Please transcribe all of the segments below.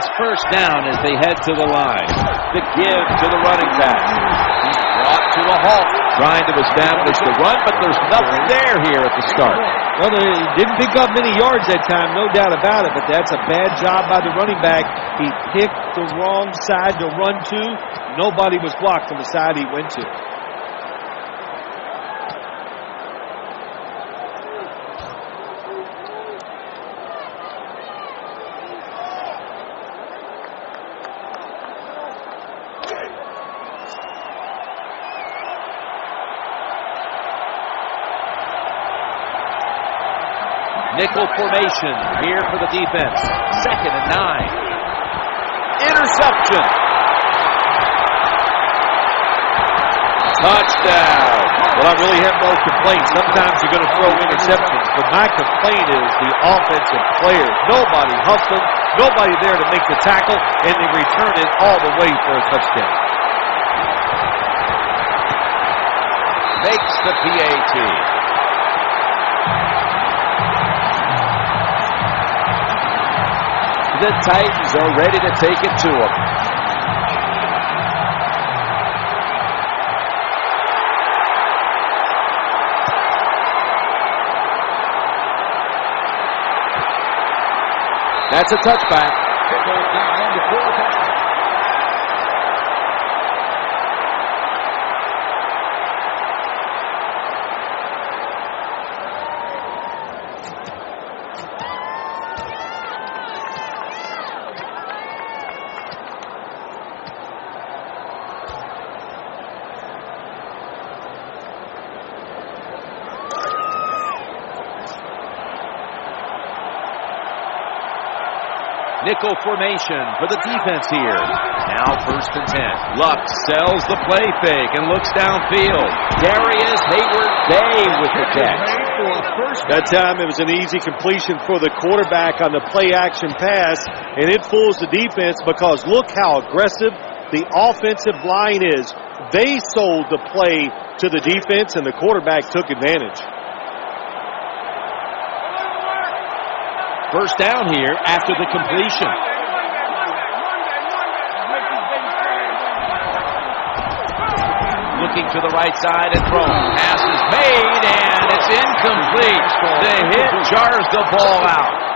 It's first down as they head to the line. The give to the running back. He's brought to a halt, trying to establish the run, but there's nothing there here at the start. Well, they didn't pick up many yards that time, no doubt about it, but that's a bad job by the running back. He picked the wrong side to run to. Nobody was blocked on the side he went to. Nickel formation here for the defense. 2nd and 9. Interception. Touchdown. Well, I really have no complaints. Sometimes you're going to throw interceptions, but my complaint is the offensive players. Nobody hustling, nobody there to make the tackle, and they return it all the way for a touchdown. Makes the PAT. The Titans are ready to take it to them. That's a touchback. Nickel formation for the defense here. Now 1st and 10. Luck sells the play fake and looks downfield. Darius Hayward-Bay with the catch. That time it was an easy completion for the quarterback on the play action pass, and it fools the defense because look how aggressive the offensive line is. They sold the play to the defense, and the quarterback took advantage. First down here after the completion. Looking to the right side and thrown. Pass is made, and it's incomplete. The hit jars the ball out.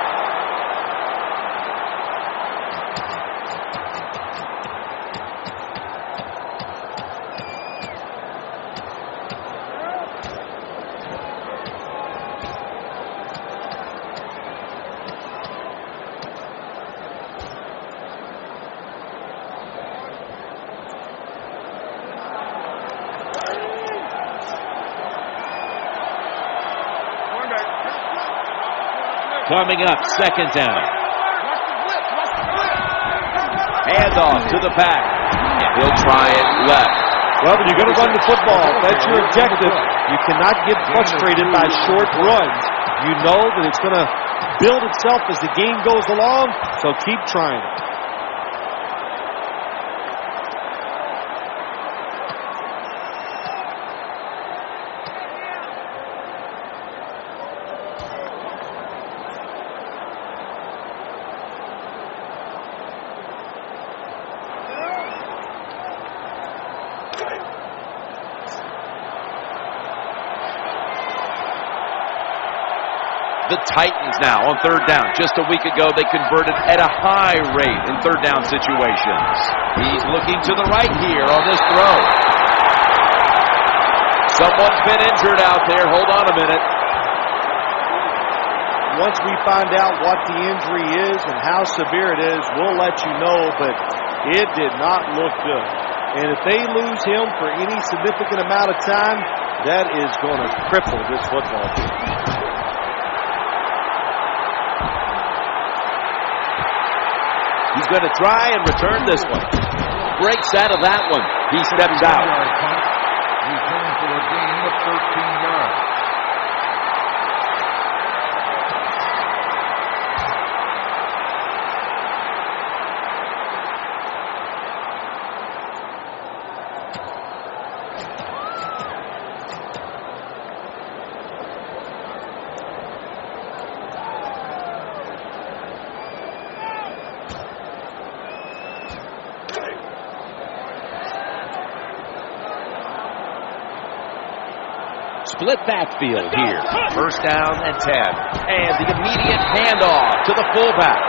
Coming up, 2nd down. Handoff to the back. He'll try it left. Well, when you're going to run the football, that's your objective. You cannot get frustrated by short runs. You know that it's going to build itself as the game goes along, so keep trying it. The Titans now on 3rd down. Just a week ago, they converted at a high rate in 3rd down situations. He's looking to the right here on this throw. Someone's been injured out there. Hold on a minute. Once we find out what the injury is and how severe it is, we'll let you know, but it did not look good. And if they lose him for any significant amount of time, that is going to cripple this football team. He's going to try and return this one. Breaks out of that one. He steps out. Return for a gain of 13 yards. split backfield here. First down and 10. And the immediate handoff to the fullback.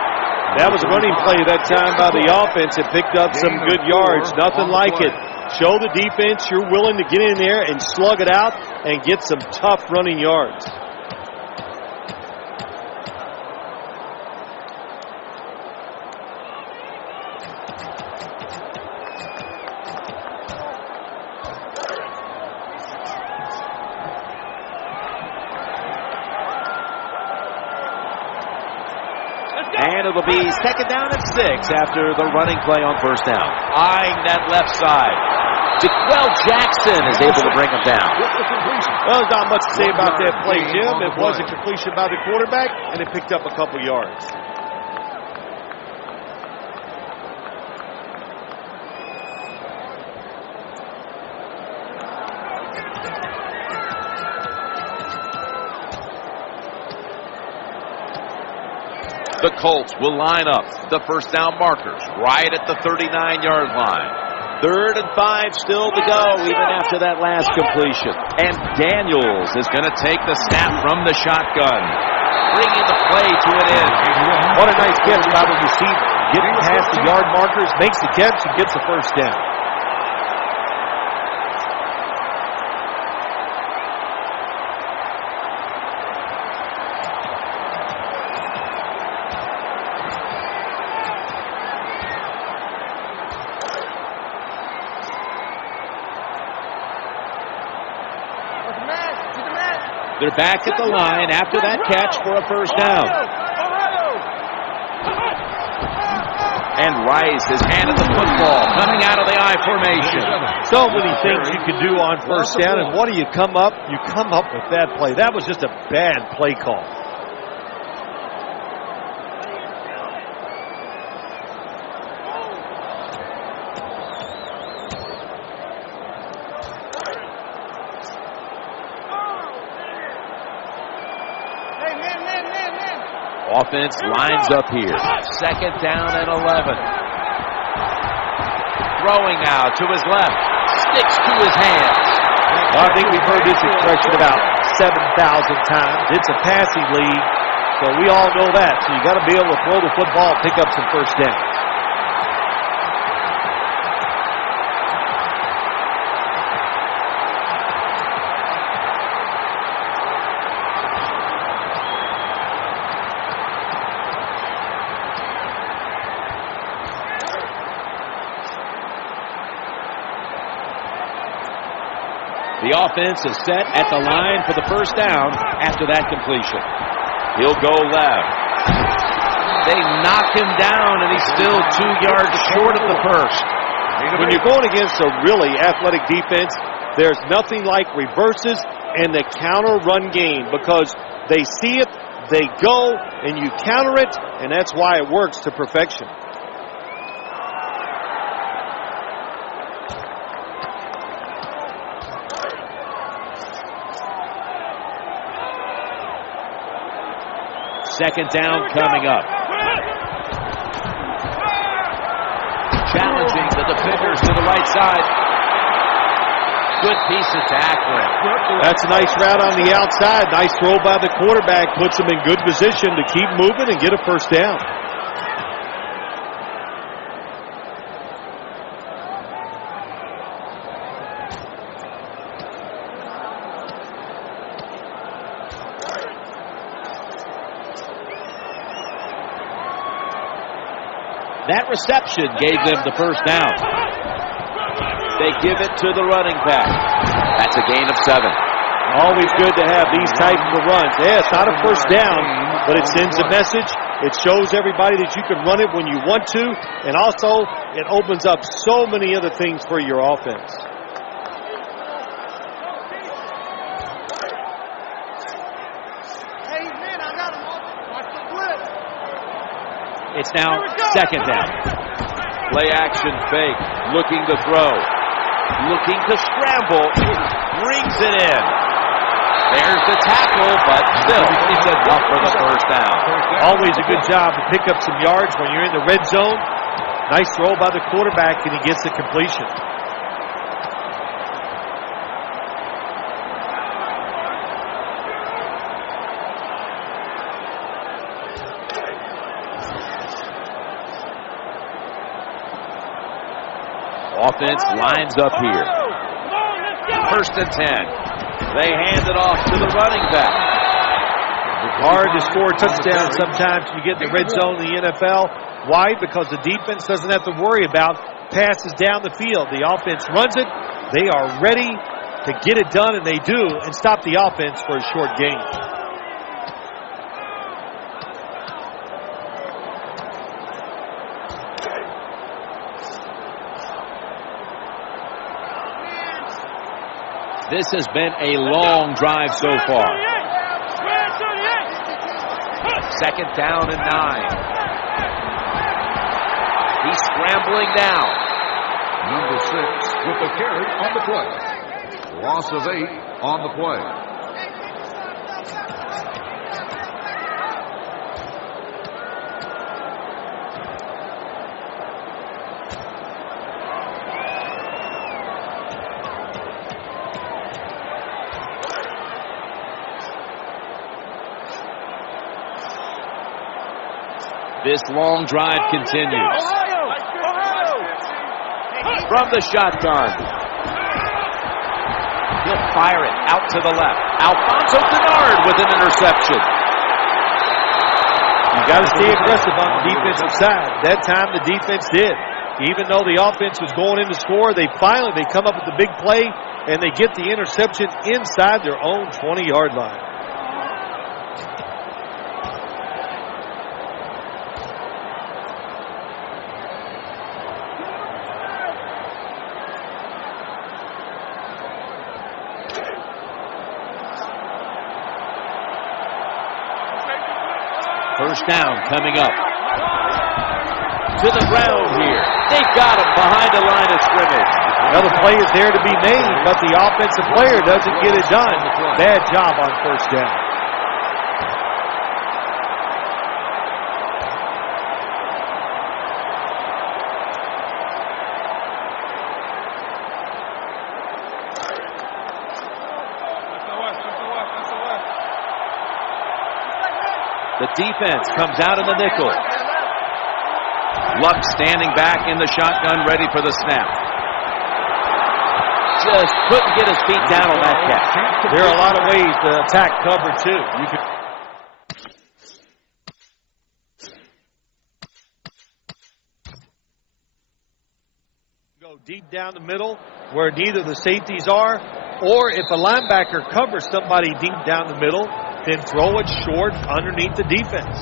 That was a running play that time by the offense. It picked up some good yards. Nothing like it. Show the defense you're willing to get in there and slug it out and get some tough running yards. And it'll be second down and 6 after the running play on first down. Eyeing that left side. DeQuell Jackson is able to bring him down. Well, there's not much to say about that play, Jim. It was a completion by the quarterback, and it picked up a couple yards. The Colts will line up the first down markers right at the 39-yard line. 3rd and 5 still to go even after that last completion. And Daniels is going to take the snap from the shotgun, bringing the play to an end. What a nice catch by the receiver. Getting past the yard markers, makes the catch, and gets the first down. They're back at the line after that catch for a first down. And Rice has handed the football coming out of the I formation. So many things you can do on first down, and what do you come up? You come up with that play. That was just a bad play call. Offense lines up here. Second down and 11. Throwing now to his left. Sticks to his hands. Well, I think we've heard this expression about 7,000 times. It's a passing league, so we all know that. So you got to be able to throw the football and pick up some first down. The offense is set at the line for the first down after that completion. He'll go left. They knock him down, and he's still 2 yards short of the first. When you're going against a really athletic defense, there's nothing like reverses and the counter run game, because they see it, they go, and you counter it, and that's why it works to perfection. Second down coming up. Challenging the defenders to the right side. Good piece of tackling. That's a nice route on the outside. Nice throw by the quarterback. Puts them in good position to keep moving and get a first down. That reception gave them the first down. They give it to the running back. That's a gain of 7. Always good to have these types of runs. Yeah, it's not a first down, but it sends a message. It shows everybody that you can run it when you want to, and also it opens up so many other things for your offense. It's now second down. Play action fake. Looking to throw. Looking to scramble. Brings it in. There's the tackle, but still, it's enough for the first down. Always a good job to pick up some yards when you're in the red zone. Nice throw by the quarterback, and he gets the completion. Offense lines up here. 1st and 10. They hand it off to the running back. Hard to score a touchdown sometimes when you get in the red zone in the NFL. Why? Because the defense doesn't have to worry about passes down the field. The offense runs it. They are ready to get it done, and they do, and stop the offense for a short gain. This has been a long drive so far. 2nd down and 9. He's scrambling down. Number 6 with the carry on the play. Loss of 8 on the play. This long drive continues. From the shotgun. He'll fire it out to the left. Alfonso Kennard with an interception. You got to stay aggressive on the defensive side. That time the defense did. Even though the offense was going in to score, they come up with the big play, and they get the interception inside their own 20-yard line. First down coming up. To the ground here. They've got him behind the line of scrimmage. Now the play is there to be made, but the offensive player doesn't get it done. Bad job on first down. The defense comes out in the nickel. Luck standing back in the shotgun, ready for the snap. Just couldn't get his feet down on that catch. There are a lot of ways to attack cover, too. You can go deep down the middle where neither the safeties are, or if a linebacker covers somebody deep down the middle, then throw it short underneath the defense.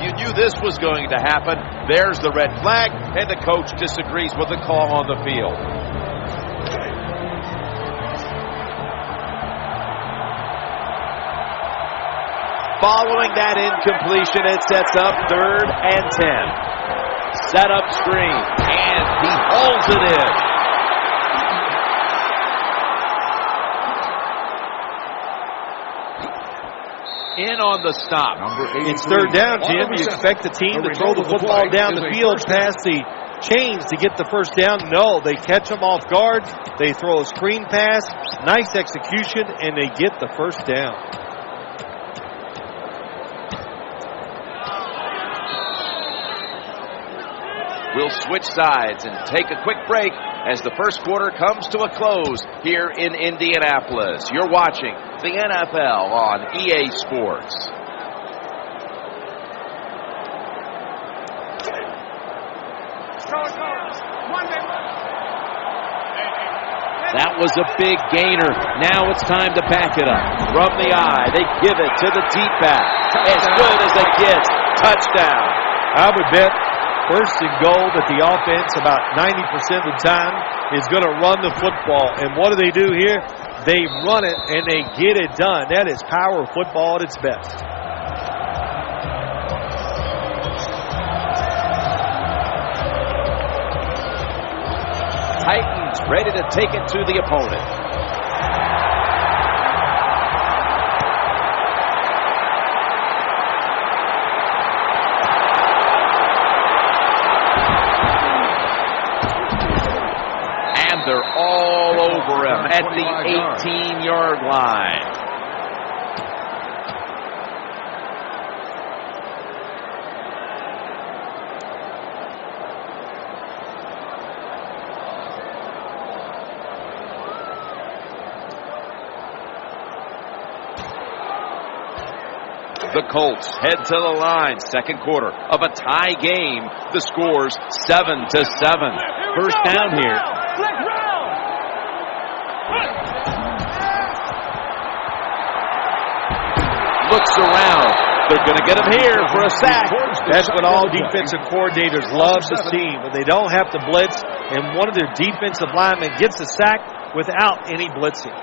You knew this was going to happen. There's the red flag, and the coach disagrees with the call on the field. Following that incompletion, it sets up 3rd and 10. Set up screen, and he hauls it in. In on the stop. It's 3rd down, Jim. You expect the team to throw the football down the field past the chains to get the first down. No, they catch them off guard. They throw a screen pass. Nice execution, and they get the first down. We'll switch sides and take a quick break as the first quarter comes to a close here in Indianapolis. You're watching the NFL on EA Sports. That was a big gainer. Now it's time to pack it up. From the eye, they give it to the deep back. As good as it gets. Touchdown. I would bet 1st and goal that the offense about 90% of the time is going to run the football. And what do here? They run it and they get it done. That is power football at its best. Titans ready to take it to the opponent. They're all over him at the 18-yard line. The Colts head to the line. Second quarter of a tie game. The score's 7-7. First down here. Looks around. They're going to get him here for a sack. That's what all defensive coordinators love to see, when they don't have to blitz and one of their defensive linemen gets a sack without any blitzing.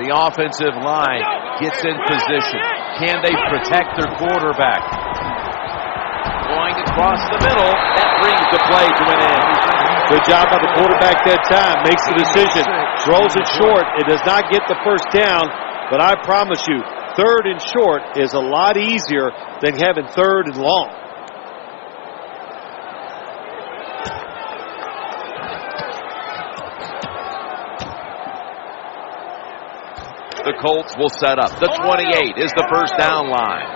The offensive line gets in position. Can they protect their quarterback? Going across the middle. That brings the play to an end. Good job by the quarterback that time. Makes the decision. Throws it short. It does not get the first down. But I promise you, third and short is a lot easier than having third and long. The Colts will set up. The 28 is the first down line.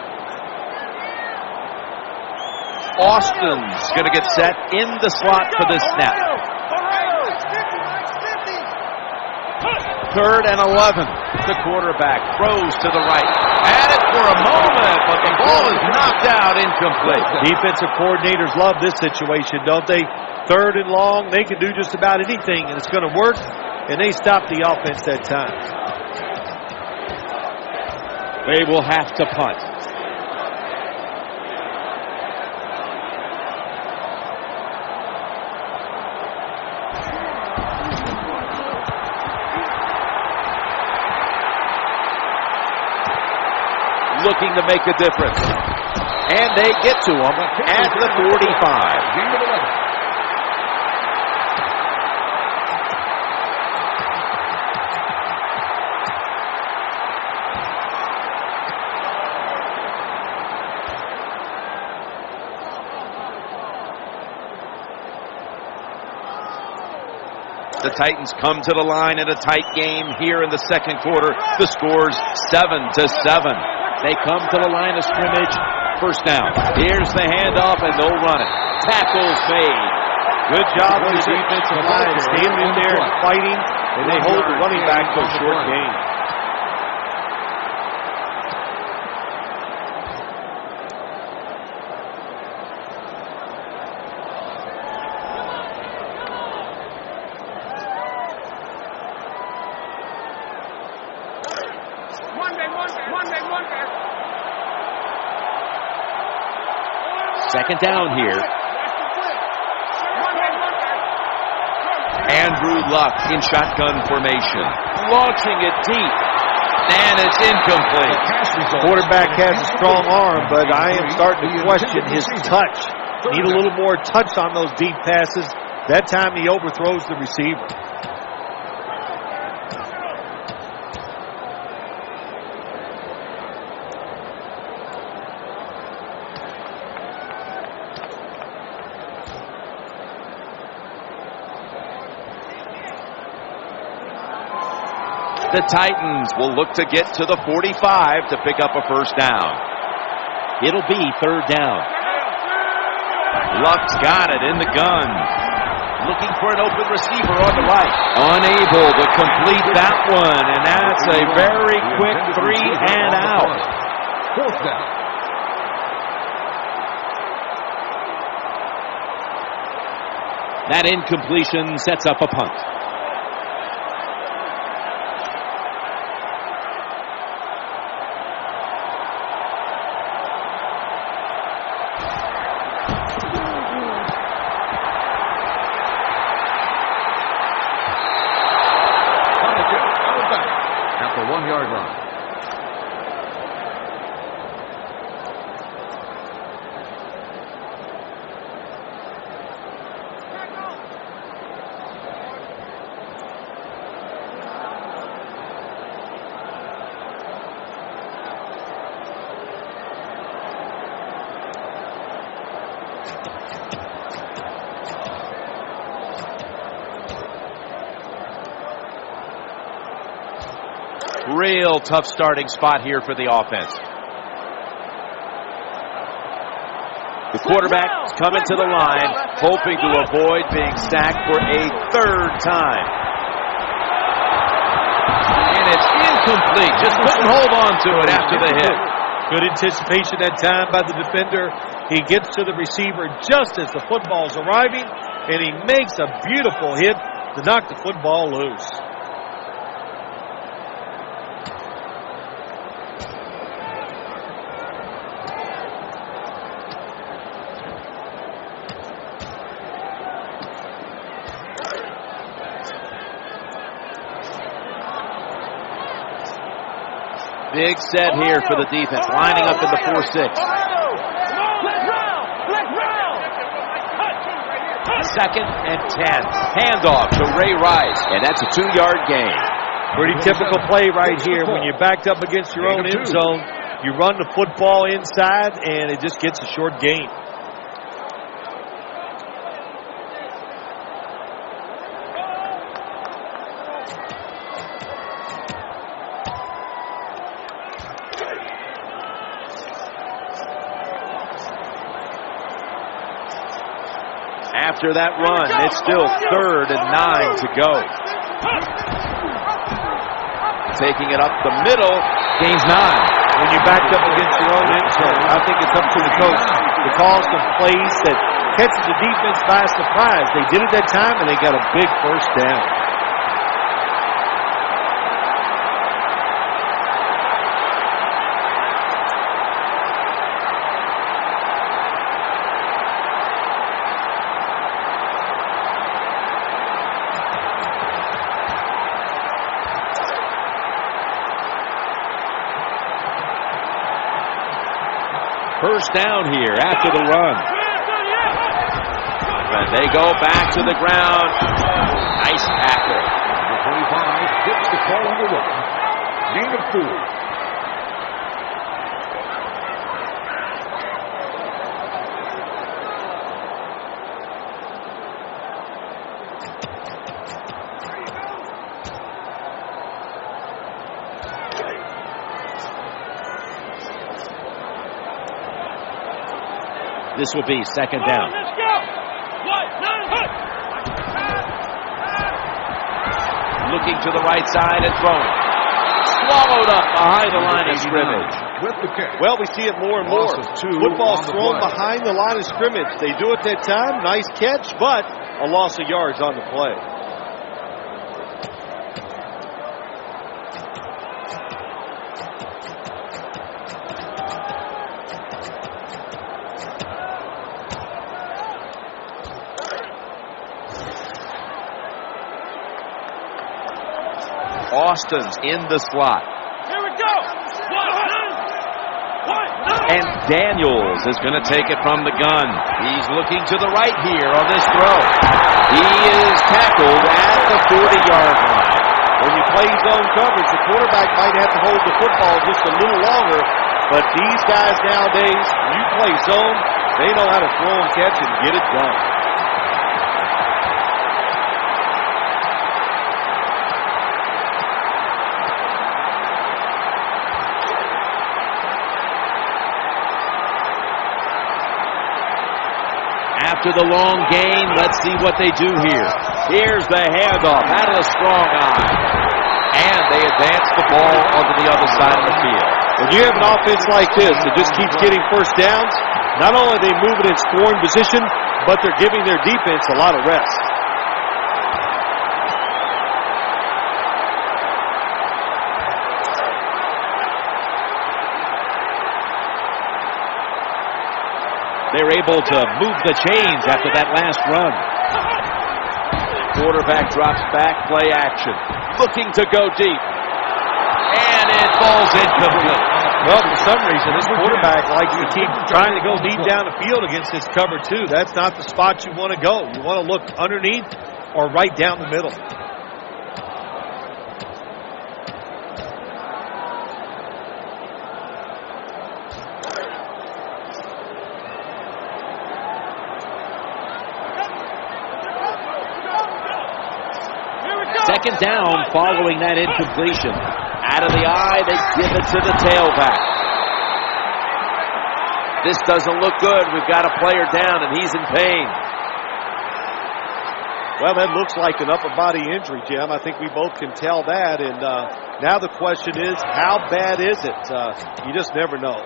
Austin's going to get set in the slot for this snap. Third and 11. The quarterback throws to the right. Had it for a moment, but the ball is knocked out, incomplete. Defensive coordinators love this situation, don't they? Third and long, they can do just about anything, and it's going to work, and they stop the offense that time. They will have to punt. Looking to make a difference. And they get to him at the 45. The Titans come to the line in a tight game here in the second quarter. The score's 7-7. They come to the line of scrimmage. First down. Here's the handoff, and they'll run it. Tackles made. Good job on the defensive line, standing in there and fighting, and they hold the running back to a short gain. Second down here. Andrew Luck in shotgun formation. Launching it deep. And it's incomplete. Quarterback has a strong arm, but I am starting to question his touch. Need a little more touch on those deep passes. That time he overthrows the receiver. The Titans will look to get to the 45 to pick up a first down. It'll be third down. Luck's got it in the gun. Looking for an open receiver on the right. Unable to complete that one, and that's a very quick 3 and out. Fourth down. That incompletion sets up a punt. At the 1 yard line. Real tough starting spot here for the offense. The quarterback is coming to the line, hoping to avoid being sacked for a third time. And it's incomplete. Just couldn't hold on to it after the hit. Good anticipation that time by the defender. He gets to the receiver just as the football's arriving, and he makes a beautiful hit to knock the football loose. Big set here for the defense, lining up in the 4-6. Second and 10. Handoff to Ray Rice, and that's a 2-yard gain. Pretty typical play right here. When you're backed up against your own end zone, you run the football inside, and it just gets a short gain. After that run, it's still 3rd and 9 to go. Taking it up the middle, gains 9. When you're backed up against your own end zone, I think it's up to the coach to call some plays that catches the defense by surprise. They did it that time, and they got a big first down. First down here after the run. And they go back to the ground. Nice tackle. Number 25 gets the call on the run. Gain of 4. This will be second down. Looking to the right side and throwing. Swallowed up behind the line of scrimmage. Well, we see it more and more. Football's thrown behind the line of scrimmage. They do it that time. Nice catch, but a loss of yards on the play. Austin's in the slot. Here we go. And Daniels is going to take it from the gun. He's looking to the right here on this throw. He is tackled at the 40-yard line. When you play zone coverage, the quarterback might have to hold the football just a little longer, but these guys nowadays, when you play zone, they know how to throw and catch and get it done. After the long gain, let's see what they do here. Here's the handoff out of the strong eye. And they advance the ball onto the other side of the field. When you have an offense like this that just keeps getting first downs, not only are they moving in scoring position, but they're giving their defense a lot of rest. They're able to move the chains after that last run. Quarterback drops back, play action. Looking to go deep. And it falls incomplete. Well, for some reason, this quarterback likes to keep trying to go deep down the field against this cover two. That's not the spot you want to go. You want to look underneath or right down the middle. Second down following that incompletion. Out of the eye, they give it to the tailback. This doesn't look good. We've got a player down, and he's in pain. Well, that looks like an upper body injury, Jim. I think we both can tell that. And now the question is, how bad is it? You just never know.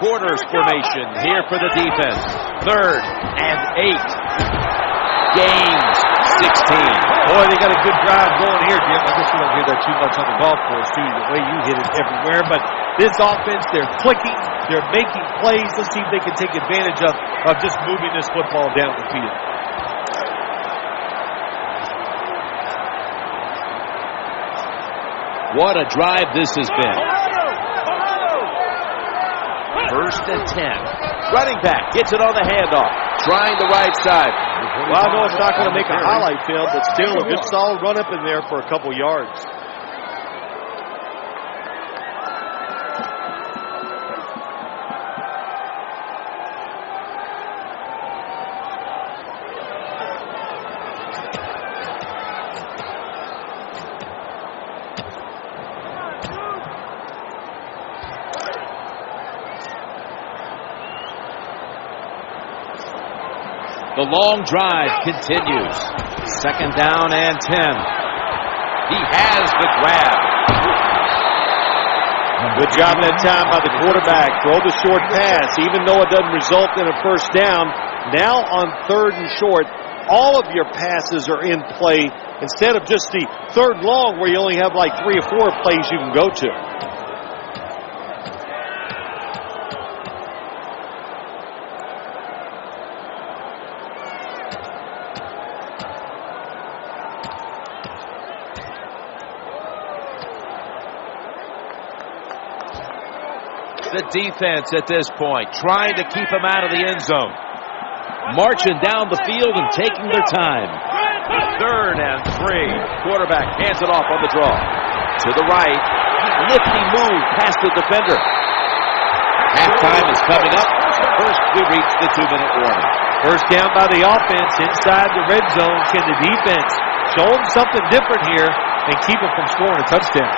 Quarters formation here for the defense. 3rd and 8. Gains 16. Boy, they got a good drive going here, Jim. I guess we don't hear that too much on the golf course, too. The way you hit it everywhere. But this offense, they're clicking. They're making plays. Let's see if they can take advantage of just moving this football down the field. What a drive this has been. 1st and 10. Running back gets it on the handoff. Trying the right side. Well, I know it's not going to make a highlight film, but still a good solid run up in there for a couple yards. The long drive continues. 2nd down and 10. He has the grab. Good job that time by the quarterback. Throw the short pass, even though it doesn't result in a 1st down. Now on 3rd and short, all of your passes are in play instead of just the 3rd long where you only have like 3 or 4 plays you can go to. The defense at this point trying to keep him out of the end zone. Marching down the field and taking their time. 3rd and 3. Quarterback hands it off on the draw. To the right. Nifty move past the defender. Halftime is coming up. First, we reach the 2-minute warning. 1st down by the offense inside the red zone. Can the defense show them something different here and keep them from scoring a touchdown?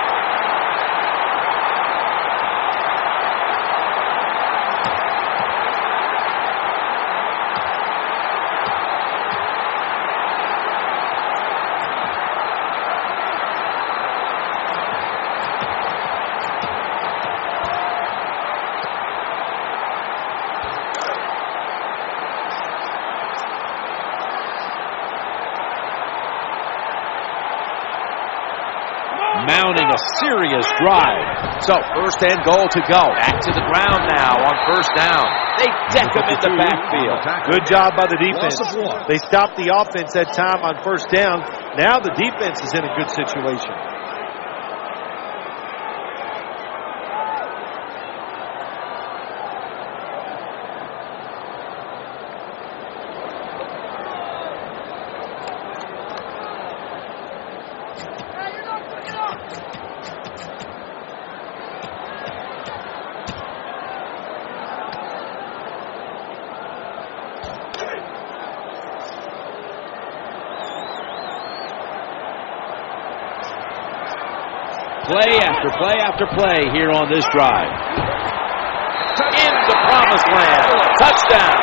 Mounting a serious drive. So 1st and goal to go. Back to the ground now on 1st down. They deck him in the backfield. Good job by the defense. They stopped the offense that time on 1st down. Now the defense is in a good situation. Play after play after play here on this drive. In the promised land. Touchdown.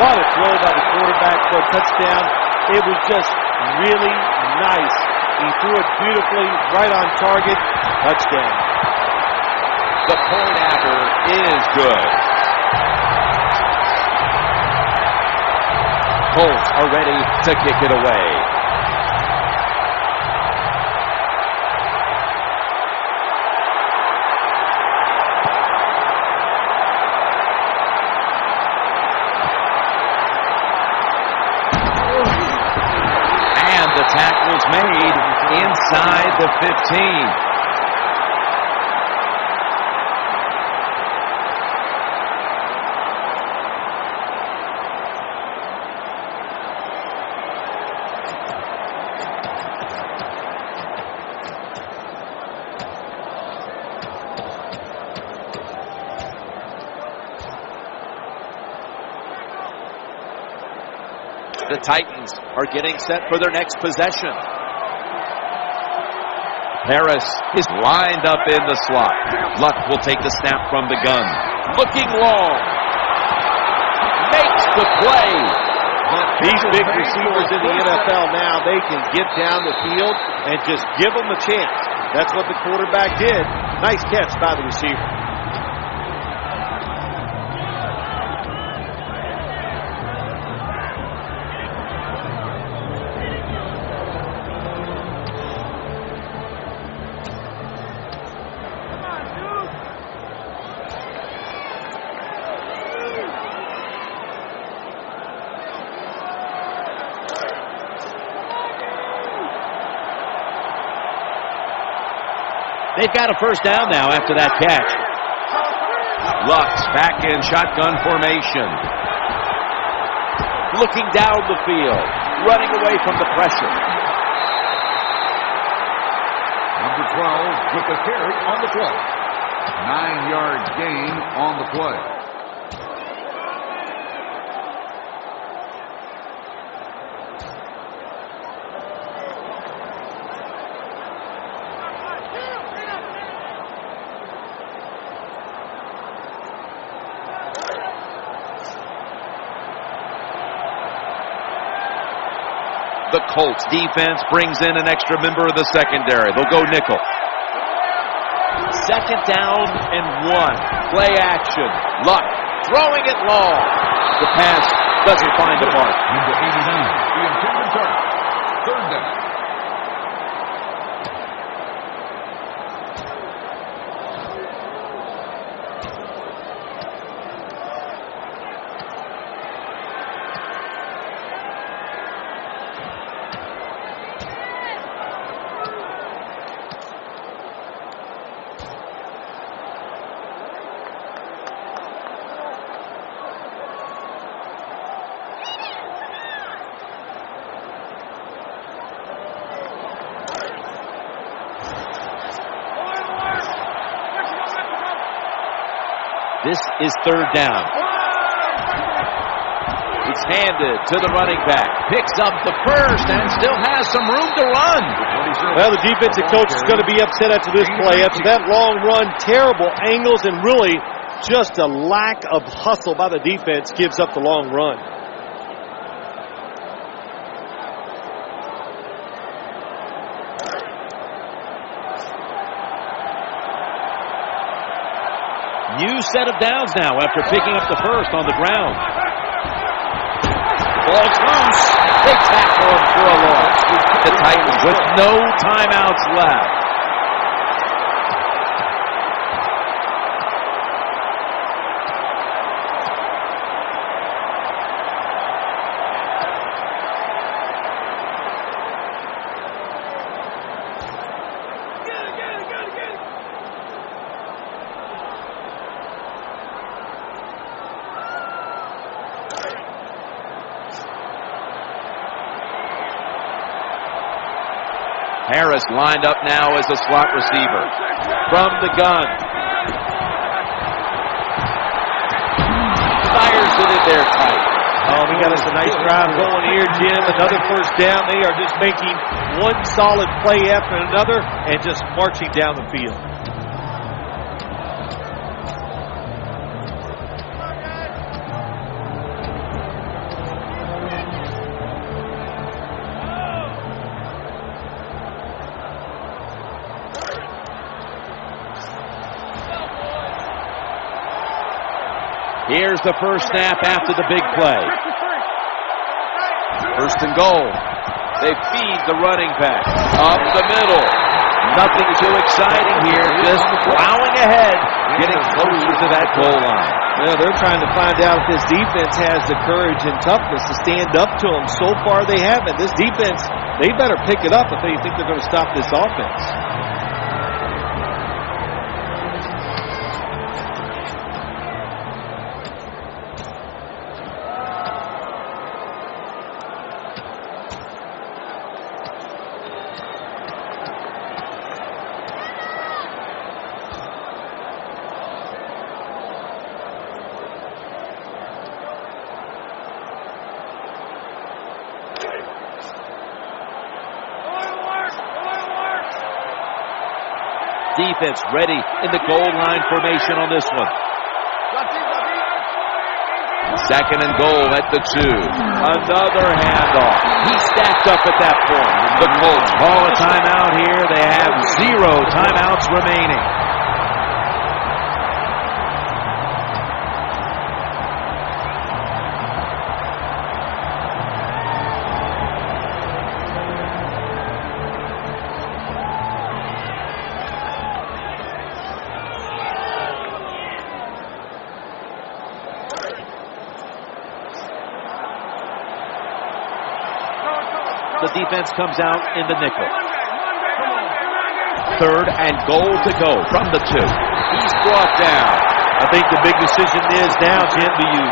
What a throw by the quarterback for a touchdown. It was just really nice. He threw it beautifully, right on target. Touchdown. The point after is good. Colts are ready to kick it away. Tackles made inside the 15. The Titans are getting set for their next possession. Harris is lined up in the slot. Luck will take the snap from the gun. Looking long. Makes the play. These big receivers in the NFL now, they can get down the field and just give them a chance. That's what the quarterback did. Nice catch by the receiver. They've got a first down now after that catch. Luck's back in shotgun formation. Looking down the field. Running away from the pressure. Number 12 with the carry on the play. 9-yard gain on the play. The Colts defense brings in an extra member of the secondary. They'll go nickel. Second down and 1. Play action. Luck throwing it long. The pass doesn't find a mark. Number 89, the intended target. Third down. This is third down. It's handed to the running back. Picks up the first and still has some room to run. Well, the defensive coach is going to be upset after this play. After that long run, terrible angles, and really just a lack of hustle by the defense gives up the long run. New set of downs now after picking up the first on the ground. Ball's loose. They tackle him for a loss. The Titans with no timeouts left. Harris lined up now as a slot receiver. From the gun. Fires it in there tight. Oh, we got us a nice drive going here, Jim. Another first down. They are just making one solid play after another and just marching down the field. Here's the first snap after the big play. First and goal. They feed the running back. Up the middle. Nothing too exciting here. Just plowing ahead. Getting closer to that goal line. Well, they're trying to find out if this defense has the courage and toughness to stand up to them. So far, they haven't. This defense, they better pick it up if they think they're going to stop this offense. defense ready in the goal line formation on this one. Second and goal at the 2. Another handoff. He stacked up at that point. The Colts call a timeout here. They have 0 timeouts remaining. The defense comes out in the nickel. Third and goal to go from the 2. He's brought down. I think the big decision is now, Jim, do you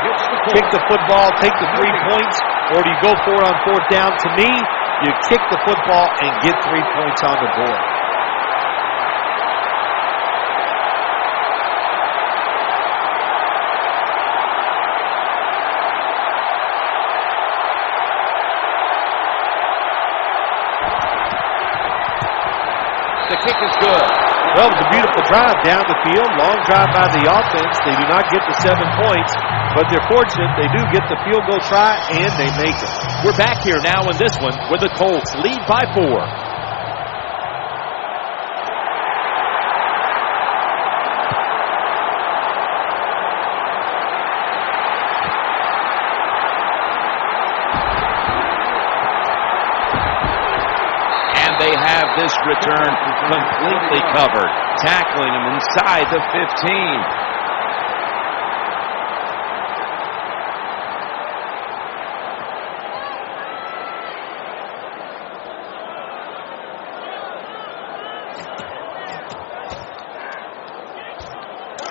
kick the football, take the 3 points, or do you go for it on 4th down? To me, you kick the football and get 3 points on the board. The kick is good. Well, it was a beautiful drive down the field. Long drive by the offense. They do not get the 7 points, but they're fortunate. They do get the field goal try, and they make it. We're back here now in this one where the Colts lead by 4. They have this return completely covered, tackling him inside the 15.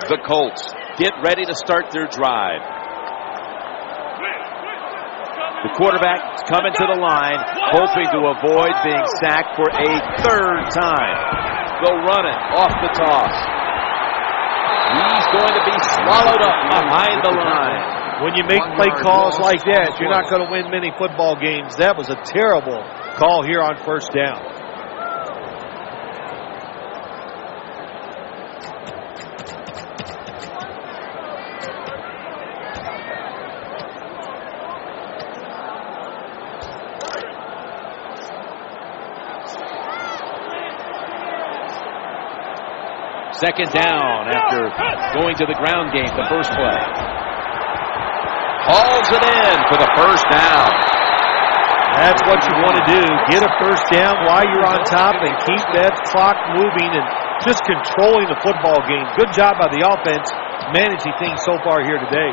The Colts get ready to start their drive. The quarterback coming to the line, hoping to avoid being sacked for a 3rd time. They'll run it off the toss. He's going to be swallowed up behind the line. When you make play calls like that, you're not going to win many football games. That was a terrible call here on 1st down. Second down after going to the ground game the first play. Hauls it in for the 1st down. That's what you want to do. Get a 1st down while you're on top and keep that clock moving and just controlling the football game. Good job by the offense managing things so far here today.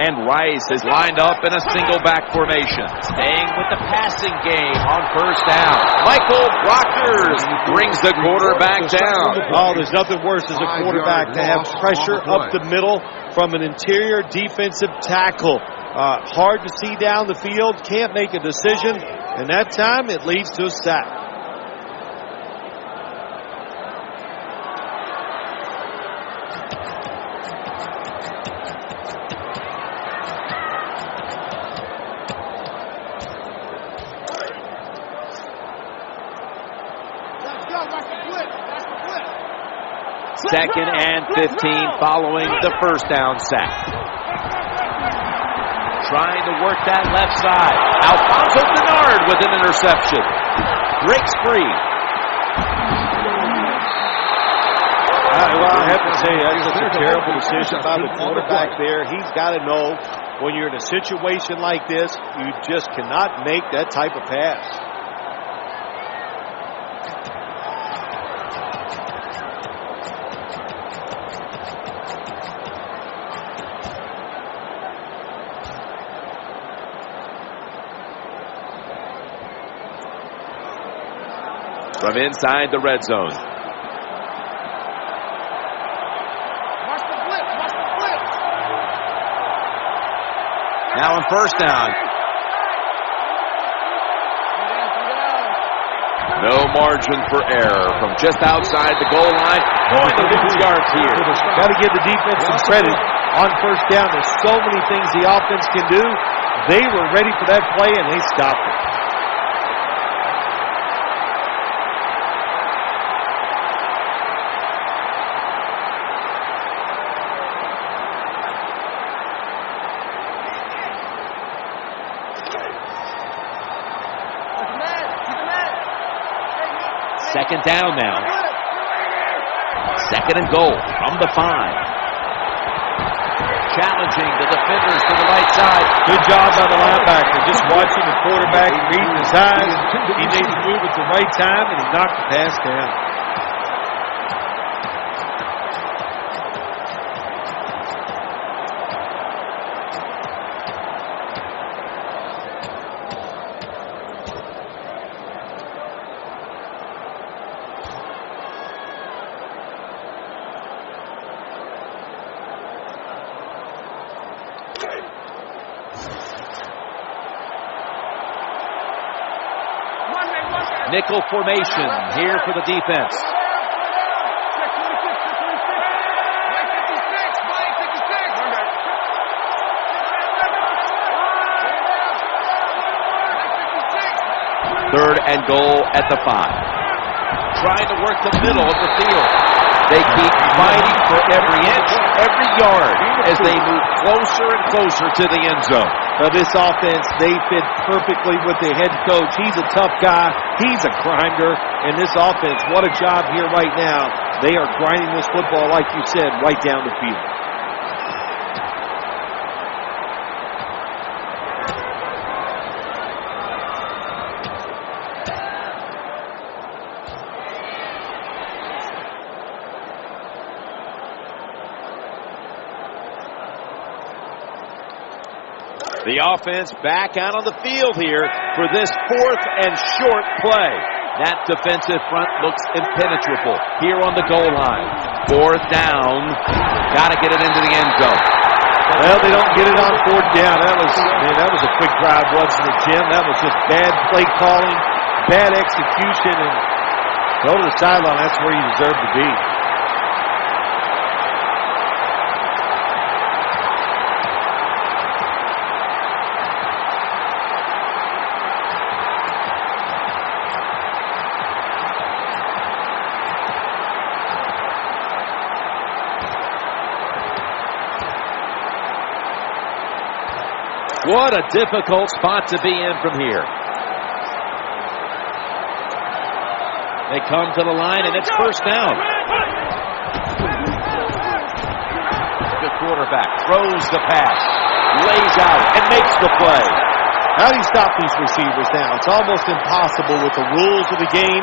And Rice is lined up in a single back formation. Staying with the passing game on 1st down. Michael Brockers brings the quarterback down. Oh, there's nothing worse as a quarterback to have pressure up the middle from an interior defensive tackle. Hard to see down the field, can't make a decision, and that time it leads to a sack. Second and 15 following the 1st down sack. Trying to work that left side. Alfonso Bernard with an interception. Breaks free. Well, I have to say, that's such a terrible decision by the quarterback there. He's got to know when you're in a situation like this, you just cannot make that type of pass. From inside the red zone. Now on 1st down. No margin for error from just outside the goal line. Going to lose yards here. Got to give the defense some credit on first down. There's so many things the offense can do. They were ready for that play, and they stopped it. Second down now. Second and goal from the 5. Challenging the defenders to the right side. Good job by the linebacker. Just watching the quarterback, reading his eyes. He made the move at the right time, and he knocked the pass down. Nickel formation here for the defense. Third and goal at the 5. Trying to work the middle of the field. They keep fighting for every inch, every yard as they move closer and closer to the end zone. Now this offense, they fit perfectly with the head coach. He's a tough guy. He's a grinder. And this offense, what a job here right now. They are grinding this football, like you said, right down the field. The offense back out on the field here for this 4th and short play. That defensive front looks impenetrable here on the goal line. 4th down. Got to get it into the end zone. Well, they don't get it on 4th down. That was a quick drive, wasn't it, Jim? That was just bad play calling, bad execution, and go to the sideline. That's where you deserve to be. What a difficult spot to be in from here. They come to the line, and it's first down. The quarterback throws the pass, lays out, and makes the play. How do you stop these receivers now? It's almost impossible with the rules of the game.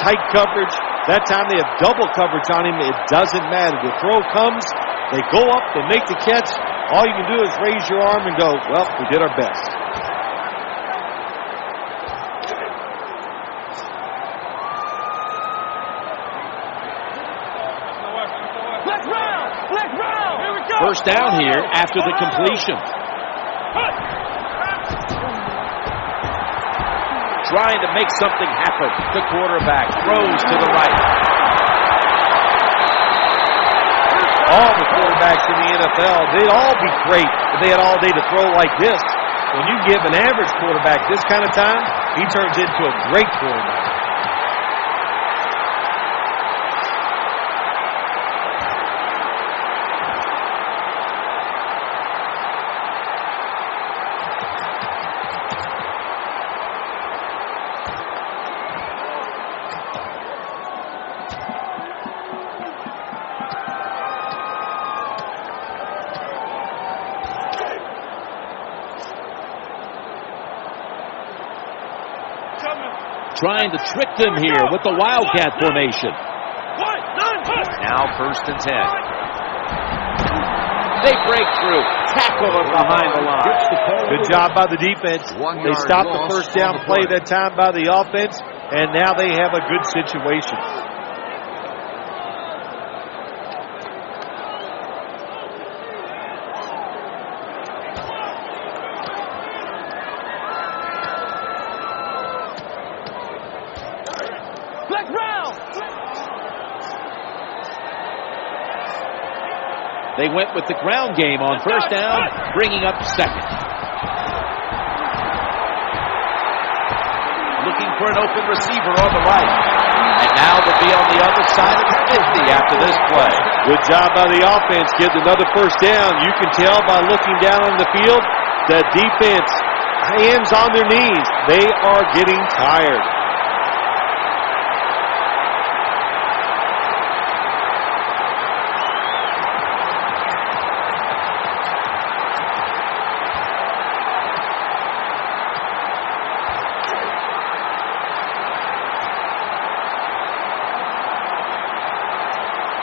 Tight coverage. That time they have double coverage on him. It doesn't matter. The throw comes, they go up, they make the catch. All you can do is raise your arm and go, well, we did our best. First down here after the completion. Trying to make something happen. The quarterback throws to the right. All the quarterbacks in the NFL, they'd all be great if they had all day to throw like this. When you give an average quarterback this kind of time, he turns into a great quarterback. Trying to trick them here with the Wildcat formation. Now 1st and 10. They break through, tackle them behind the line. Good job by the defense. They stopped the first down play that time by the offense, and now they have a good situation. They went with the ground game on first down, bringing up second. Looking for an open receiver on the right. And now they'll be on the other side of the 50 after this play. Good job by the offense. Get another first down. You can tell by looking down on the field, the defense, hands on their knees. They are getting tired.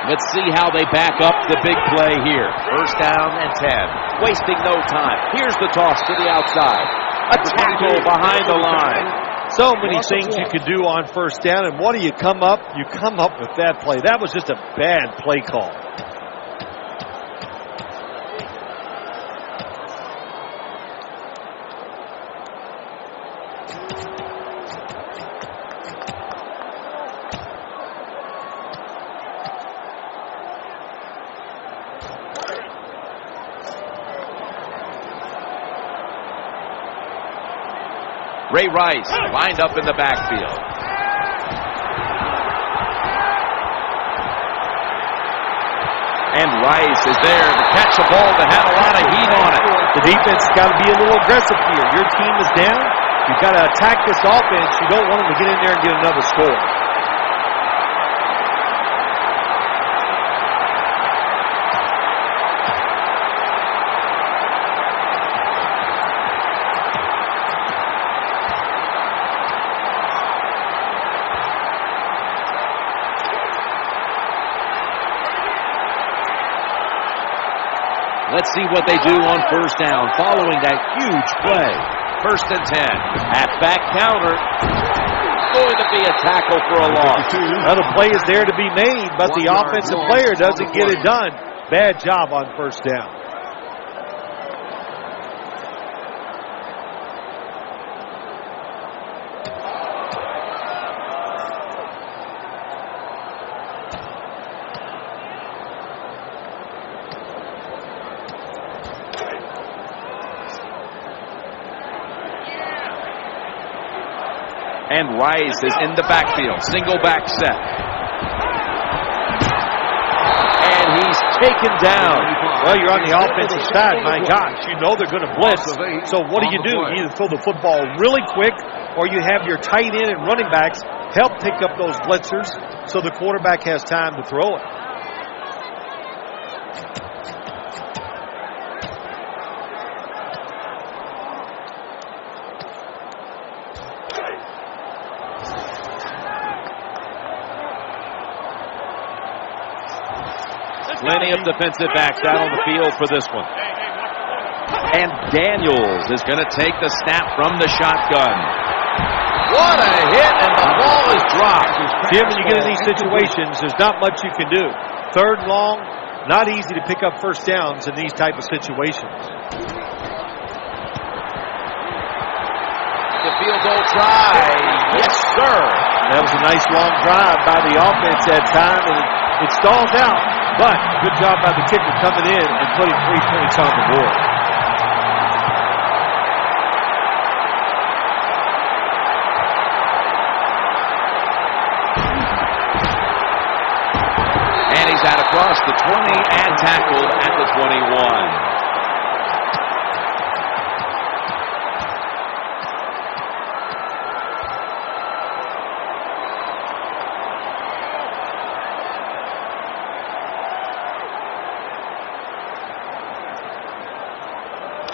Let's see how they back up the big play here. First down and 10. Wasting no time. Here's the toss to the outside. A tackle behind the line. So many things you can do on first down, and what do you come up? You come up with that play. That was just a bad play call. Ray Rice lined up in the backfield. And Rice is there to catch a ball that had a lot of heat on it. The defense has got to be a little aggressive here. Your team is down. You've got to attack this offense. You don't want them to get in there and get another score. Let's see what they do on first down following that huge play. First and 10. Halfback counter. Going to be a tackle for a loss. Now the play is there to be made, but the offensive player doesn't get it done. Bad job on first down. And Rice is in the backfield. Single back set. And he's taken down. Well, you're on the offensive side. My gosh, you know they're going to blitz. So what do? You either throw the football really quick, or you have your tight end and running backs help pick up those blitzers so the quarterback has time to throw it. Plenty of defensive backs out on the field for this one. And Daniels is going to take the snap from the shotgun. What a hit, and the ball is dropped. Jim, when you get in these situations, there's not much you can do. Third and long, not easy to pick up first downs in these type of situations. The field goal try. Yes, sir. That was a nice long drive by the offense at time, and it stalls out. But good job by the kicker coming in and putting 3 points on the board. And he's out across the 20 and tackled at the 21.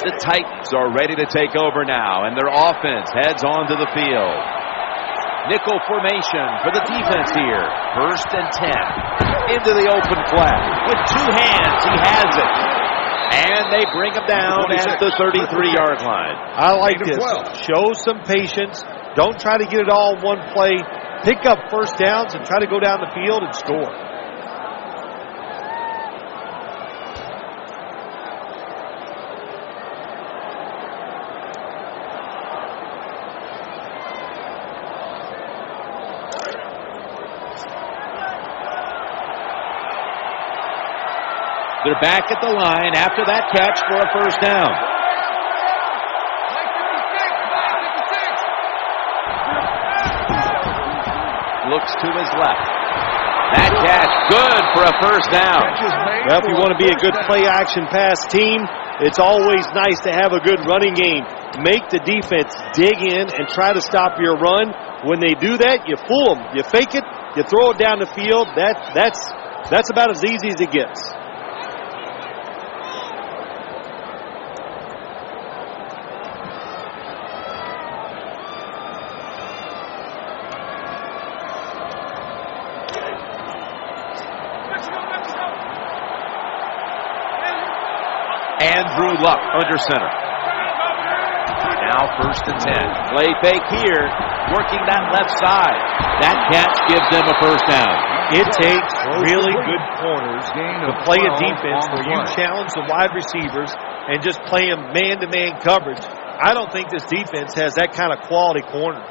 The Titans are ready to take over now, and their offense heads onto the field. Nickel formation for the defense here. First and 10. Into the open flat. With 2 hands, he has it. And they bring him down at the 33-yard line. I like this. Show some patience. Don't try to get it all in one play. Pick up first downs and try to go down the field and score. They're back at the line after that catch for a first down. Looks to his left. That catch, good for a first down. Well, if you want to be a good play-action pass team, it's always nice to have a good running game. Make the defense dig in and try to stop your run. When they do that, you fool them. You fake it, you throw it down the field. That's about as easy as it gets. Andrew Luck under center. Now 1st and 10. Play fake here, working that left side. That catch gives them a first down. It takes really good corners to play a defense where you challenge the wide receivers and just play them man-to-man coverage. I don't think this defense has that kind of quality corners.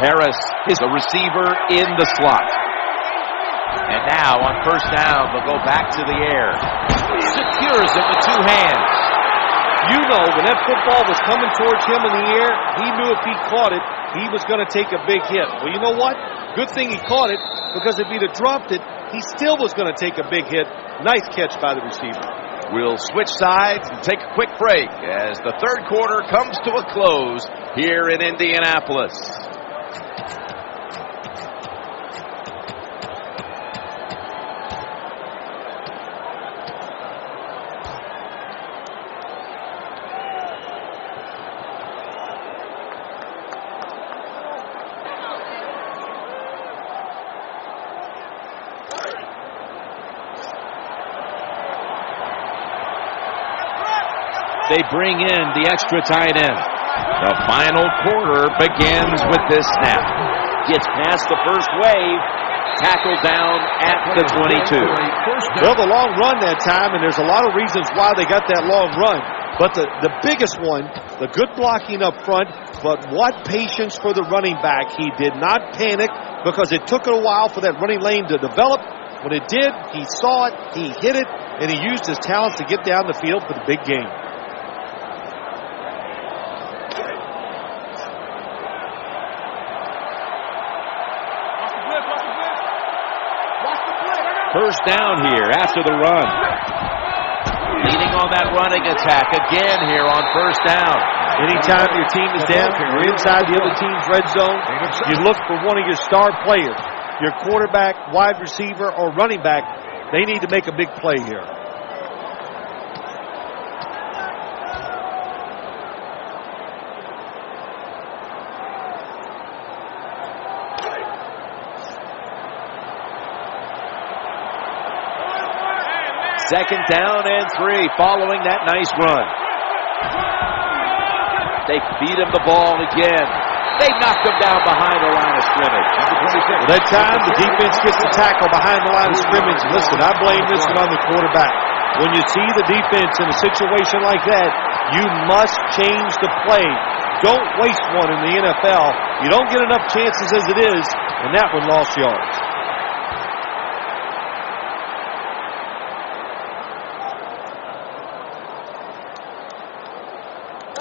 Harris is a receiver in the slot. And now on first down, they'll go back to the air. Secures it with 2 hands. You know, when that football was coming towards him in the air, he knew if he caught it, he was going to take a big hit. Well, you know what? Good thing he caught it, because if he'd have dropped it, he still was going to take a big hit. Nice catch by the receiver. We'll switch sides and take a quick break as the third quarter comes to a close here in Indianapolis. They bring in the extra tight end. The final quarter begins with this snap. Gets past the first wave. Tackled down at the 22. Well, the long run that time, and there's a lot of reasons why they got that long run. But the biggest one, the good blocking up front, but what patience for the running back. He did not panic because it took a while for that running lane to develop. When it did, he saw it, he hit it, and he used his talents to get down the field for the big game. First down here after the run. Leading on that running attack again here on first down. Anytime your team is down, you're inside the other team's red zone, you look for one of your star players. Your quarterback, wide receiver, or running back, they need to make a big play here. Second down and 3 following that nice run. They feed him the ball again. They knocked him down behind the line of scrimmage. Well, that time the defense gets the tackle behind the line of scrimmage. Listen, I blame this one on the quarterback. When you see the defense in a situation like that, you must change the play. Don't waste one in the NFL. You don't get enough chances as it is, and that one lost yards.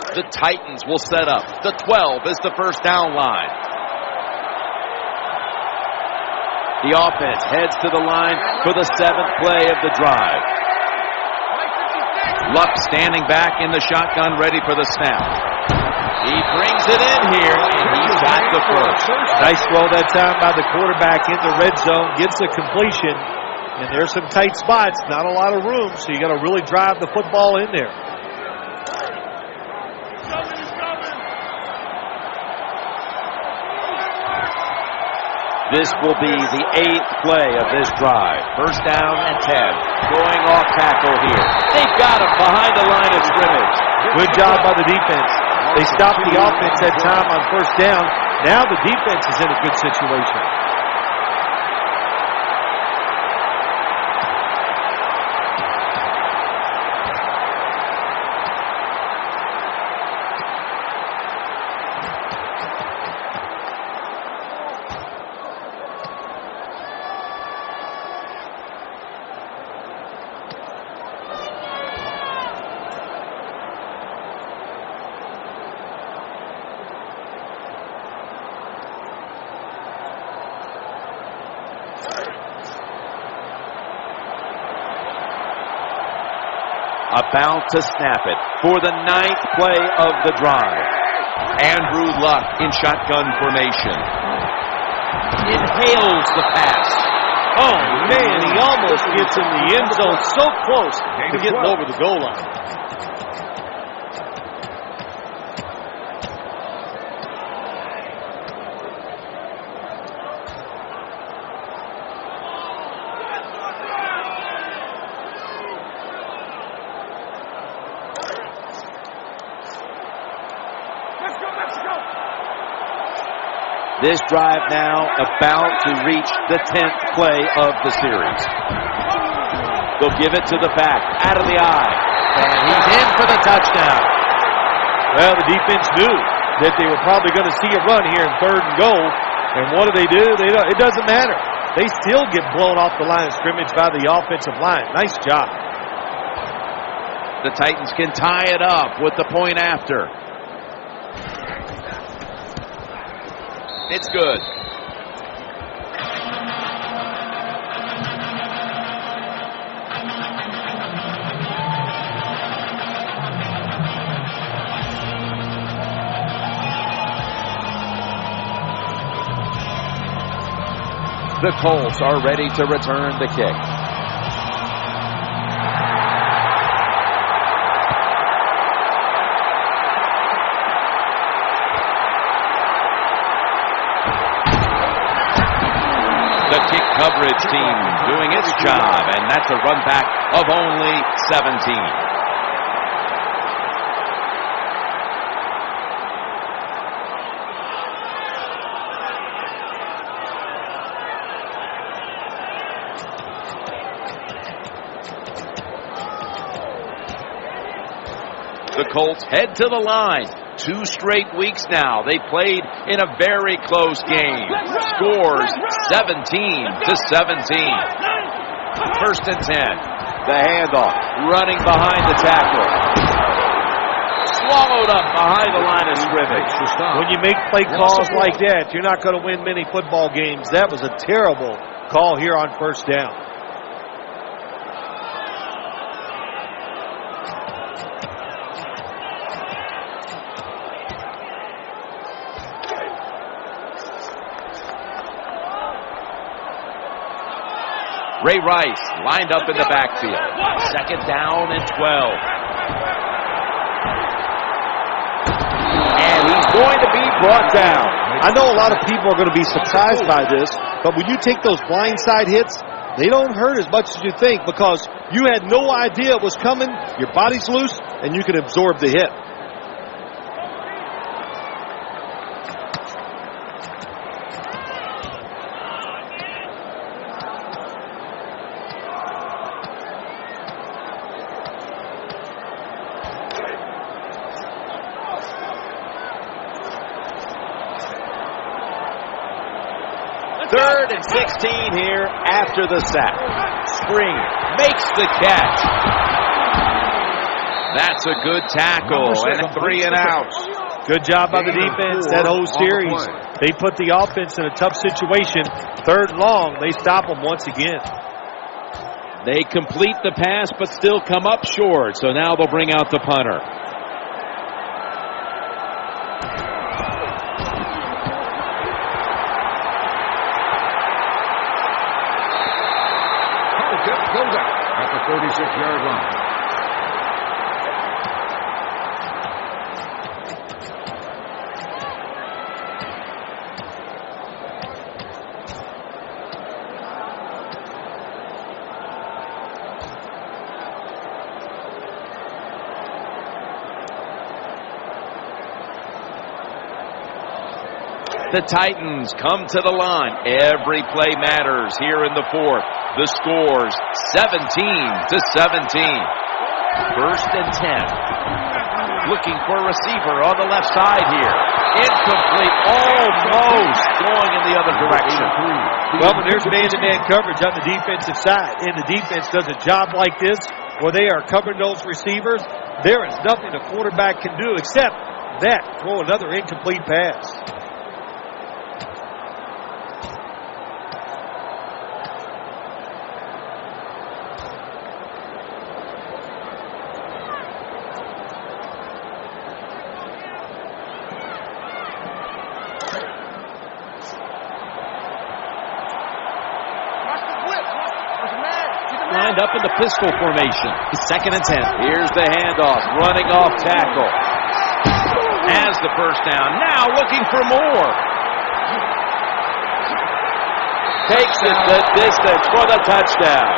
The Titans will set up. The 12 is the first down line. The offense heads to the line for the 7th play of the drive. Luck standing back in the shotgun, ready for the snap. He brings it in here, and he's got the first. Nice throw that time by the quarterback in the red zone. Gets a completion, and there's some tight spots. Not a lot of room, so you got to really drive the football in there. This will be the 8th play of this drive. First down and 10. Going off tackle here. They've got him behind the line of scrimmage. Good job by the defense. They stopped the offense that time on first down. Now the defense is in a good situation. about to snap it for the 9th play of the drive. Andrew Luck in shotgun formation. Inhales the pass. Oh, man, he almost gets in the end zone. So close to getting over the goal line. This drive now about to reach the 10th play of the series. They'll give it to the back, out of the eye, and he's in for the touchdown. Well, the defense knew that they were probably going to see a run here in 3rd and goal, and what do? It doesn't matter. They still get blown off the line of scrimmage by the offensive line. Nice job. The Titans can tie it up with the point after. It's good. The Colts are ready to return the kick. The kick coverage team doing its job, and that's a run back of only 17. The Colts head to the line. 2 straight weeks now. They played in a very close game. Scores 17-17. 1st and 10. The handoff. Running behind the tackle. Swallowed up behind the line of scrimmage. When you make play calls like that, you're not going to win many football games. That was a terrible call here on 1st down. Ray Rice lined up in the backfield. 2nd down and 12. And he's going to be brought down. I know a lot of people are going to be surprised by this, but when you take those blindside hits, they don't hurt as much as you think because you had no idea it was coming. Your body's loose, and you can absorb the hit. Third and 16 here after the sack. Spring makes the catch. That's a good tackle and a 3 and out. Good job by the defense that whole series. They put the offense in a tough situation. 3rd and long, they stop them once again. They complete the pass but still come up short, so now they'll bring out the punter. Goes out at the 36-yard line. The Titans come to the line. Every play matters here in the 4th. The score's 17-17. 1st and 10. Looking for a receiver on the left side here. Incomplete. Almost going in the other direction. Well, when there's man-to-man coverage on the defensive side, and the defense does a job like this where they are covering those receivers, there is nothing a quarterback can do except that, throw another incomplete pass. lined up in the pistol formation. 2nd and 10. Here's the handoff, running off tackle. Has the first down. Now looking for more. Takes it the distance for the touchdown.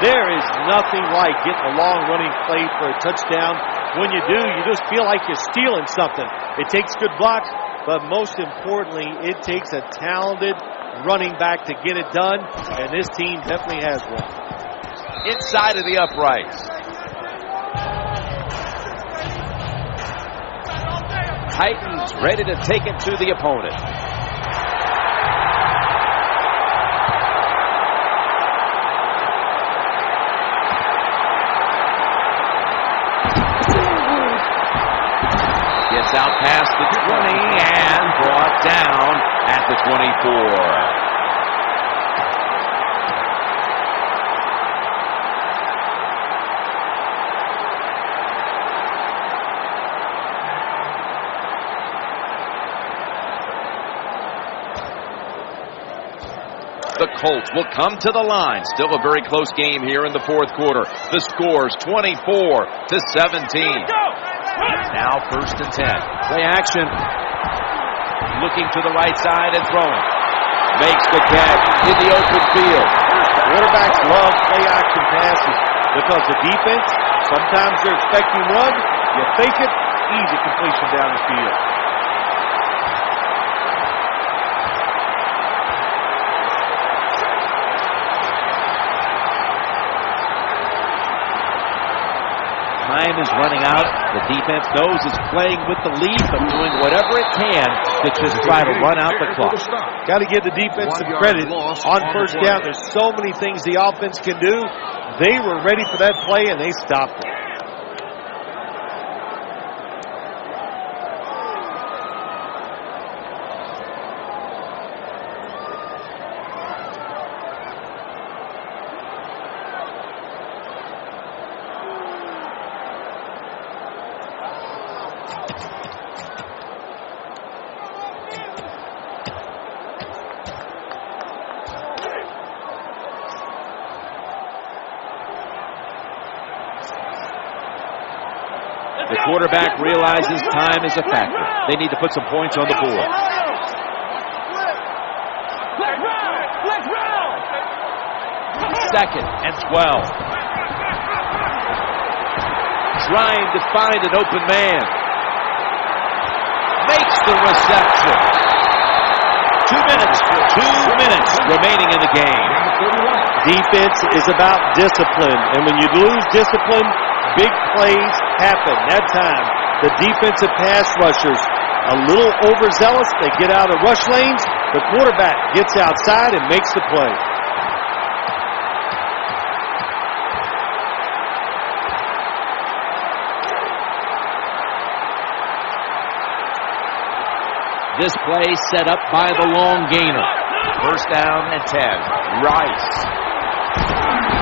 There is nothing like getting a long running play for a touchdown. When you do, you just feel like you're stealing something. It takes good blocks, but most importantly, it takes a talented running back to get it done, and this team definitely has one. Inside of the uprights. Titans ready to take it to the opponent. Gets out past the 20 and brought down at the 24. The Colts will come to the line. Still a very close game here in the 4th quarter. The score's 24-17. Now 1st and 10. Play action. Looking to the right side and throwing. Makes the catch in the open field. Quarterbacks love play action passes because the defense, sometimes they're expecting run. You fake it, easy completion down the field. Time is running out. The defense knows it's playing with the lead, but doing whatever it can to just try to run out the clock. Got to give the defense some credit on first down. There's so many things the offense can do. They were ready for that play, and they stopped it. The quarterback realizes time is a factor. They need to put some points on the board. 2nd and 12. Trying to find an open man. Makes the reception. 2 minutes remaining in the game. Defense is about discipline, and when you lose discipline, big plays happen. That time, the defensive pass rushers a little overzealous. They get out of rush lanes. The quarterback gets outside and makes the play. This play set up by the long gainer. 1st down and 10. Rice.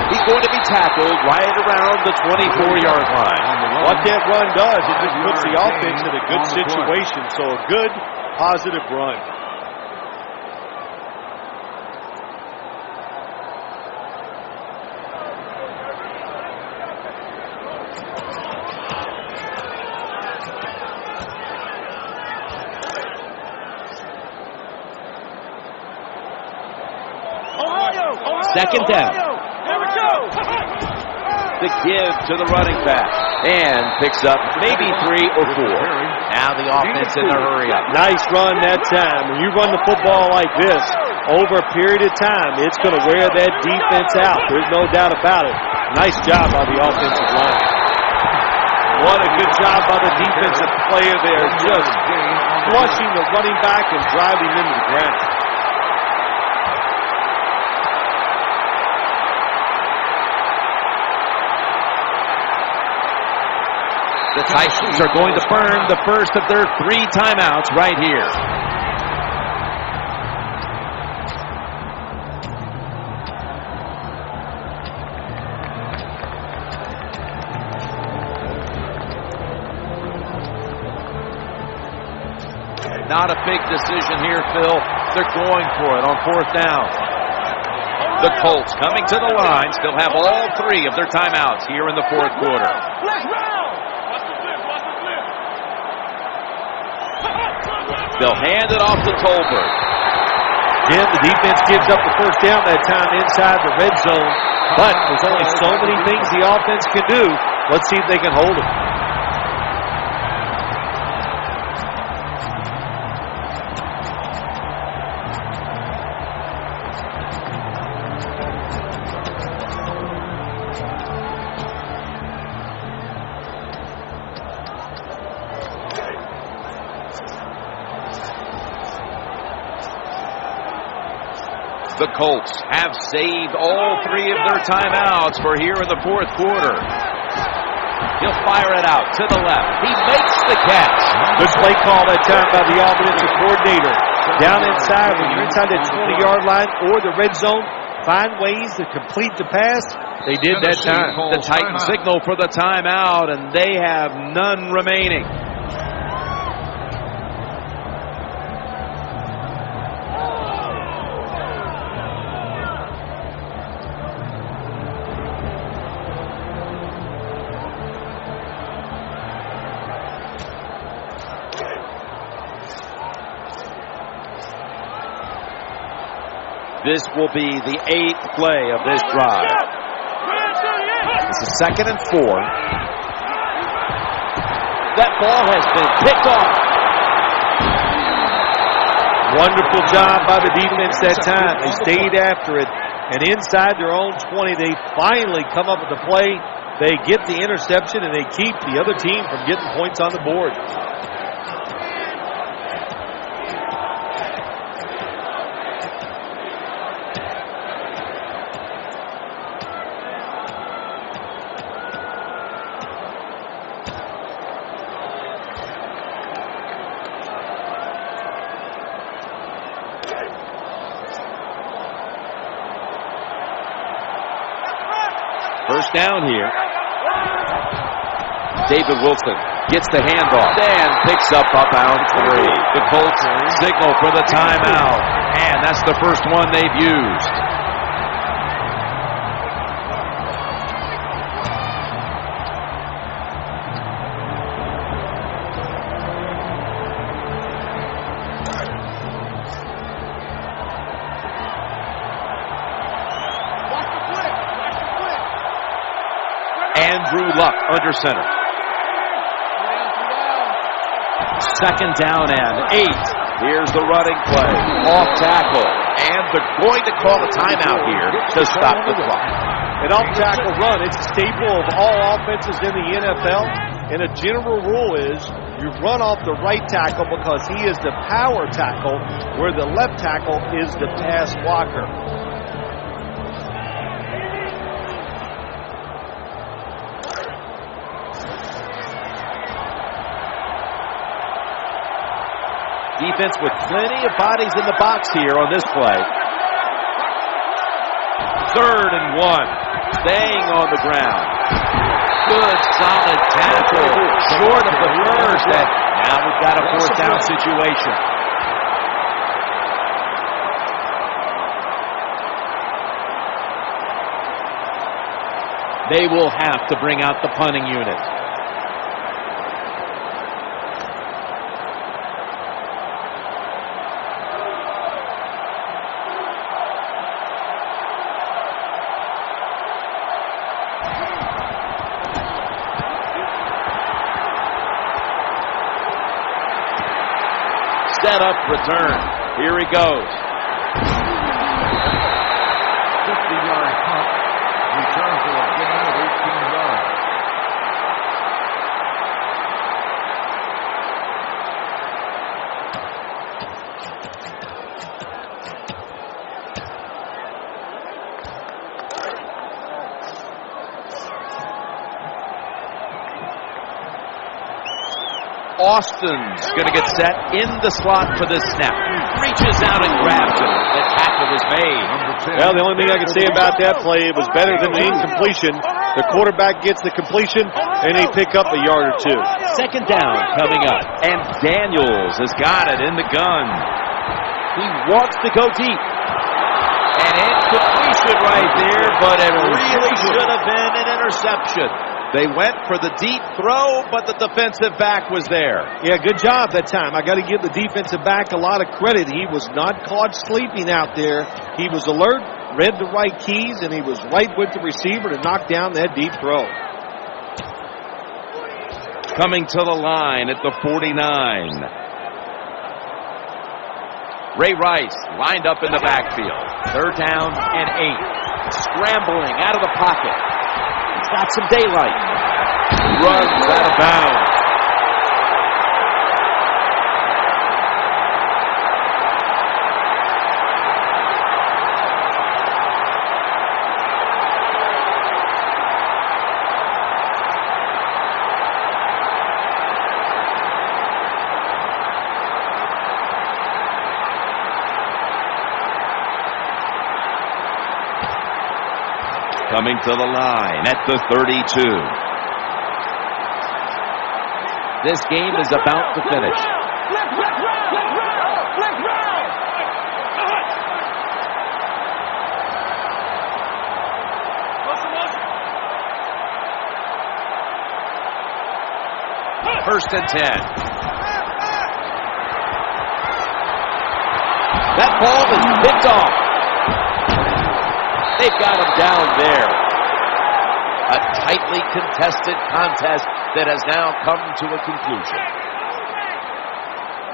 He's going to be tackled right around the 24-yard line. What that run does, it just puts the offense in a good situation. So a good, positive run. Second down. The give to the running back. And picks up maybe 3 or 4. Now the offense in the hurry up. Nice run that time. When you run the football like this, over a period of time, it's going to wear that defense out. There's no doubt about it. Nice job by the offensive line. What a good job by the defensive player there. Just flushing the running back and driving him into the ground. The Titans are going to burn the first of their 3 timeouts right here. Not a big decision here, Phil. They're going for it on 4th down. The Colts coming to the line, still have all 3 of their timeouts here in the fourth quarter. They'll hand it off to Tolbert. Again, the defense gives up the first down that time inside the red zone, but there's only so many things the offense can do. Let's see if they can hold it. The Colts have saved all 3 of their timeouts for here in the fourth quarter. He'll fire it out to the left. He makes the catch. Good play call that time by the offensive coordinator. Down inside, when you're inside that 20-yard line or the red zone, find ways to complete the pass. They did that time. The Titans signal for the timeout, and they have none remaining. This will be the 8th play of this drive. This is 2nd and 4. That ball has been picked off. Wonderful job by the defense that time. They stayed after it. And inside their own 20, they finally come up with the play. They get the interception, and they keep the other team from getting points on the board. First down here. David Wilson gets the handoff and picks up about 3. The Colts signal for the timeout. And that's the first one they've used. Andrew Luck under center. 2nd down and 8. Here's the running play. Off tackle. And they're going to call a timeout here to stop the clock. An off-tackle run, it's a staple of all offenses in the NFL. And a general rule is you run off the right tackle because he is the power tackle, where the left tackle is the pass blocker. Defense with plenty of bodies in the box here on this play. 3rd and 1. Staying on the ground. Good, solid tackle. Short of the first. And now we've got a 4th down situation. They will have to bring out the punting unit. Set up return. Here he goes. 50-yard punt. Return for a gain of 18 yards. Austin's going to get set in the slot for this snap. Reaches out and grabs it. The tackle is made. Well, the only thing I can say about that play, it was better than the incompletion. The quarterback gets the completion, and they pick up a yard or 2. 2nd down coming up. And Daniels has got it in the gun. He wants to go deep. And it completion right there, but it really should have been an interception. They went for the deep throw, but the defensive back was there. Yeah, good job that time. I got to give the defensive back a lot of credit. He was not caught sleeping out there. He was alert, read the right keys, and he was right with the receiver to knock down that deep throw. Coming to the line at the 49. Ray Rice lined up in the backfield. 3rd down and 8. Scrambling out of the pocket. He's got some daylight. Runs out of bounds. Coming to the line at the 32. This game is about to finish. First and 10. That ball is picked off. They've got him down there. A tightly contested contest that has now come to a conclusion.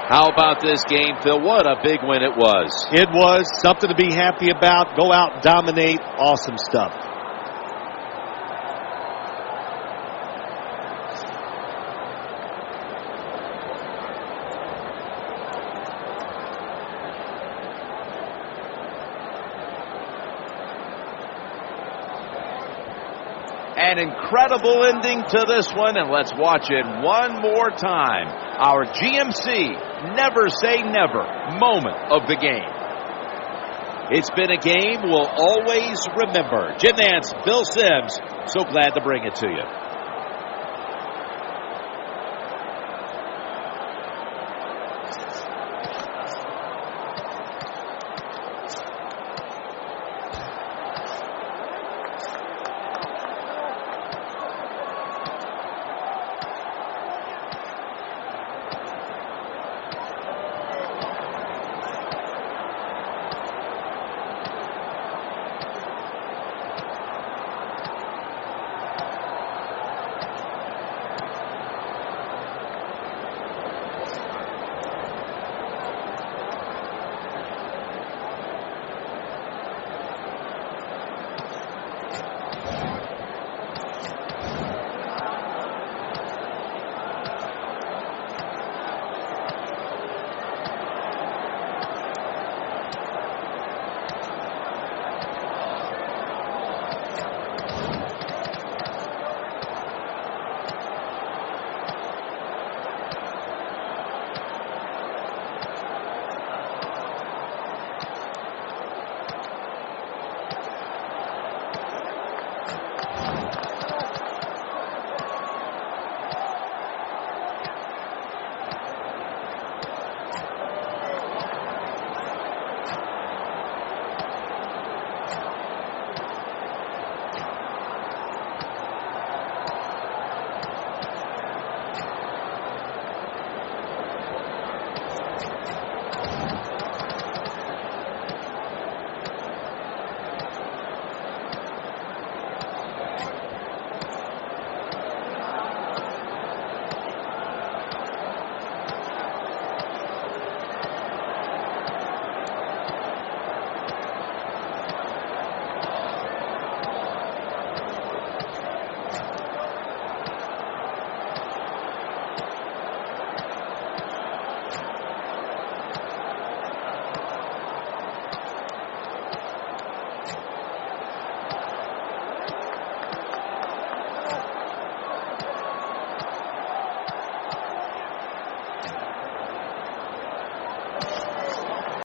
How about this game, Phil? What a big win it was. It was something to be happy about. Go out, dominate. Awesome stuff. An incredible ending to this one, and let's watch it one more time. Our GMC Never Say Never moment of the game. It's been a game we'll always remember. Jim Nance, Bill Sims, so glad to bring it to you.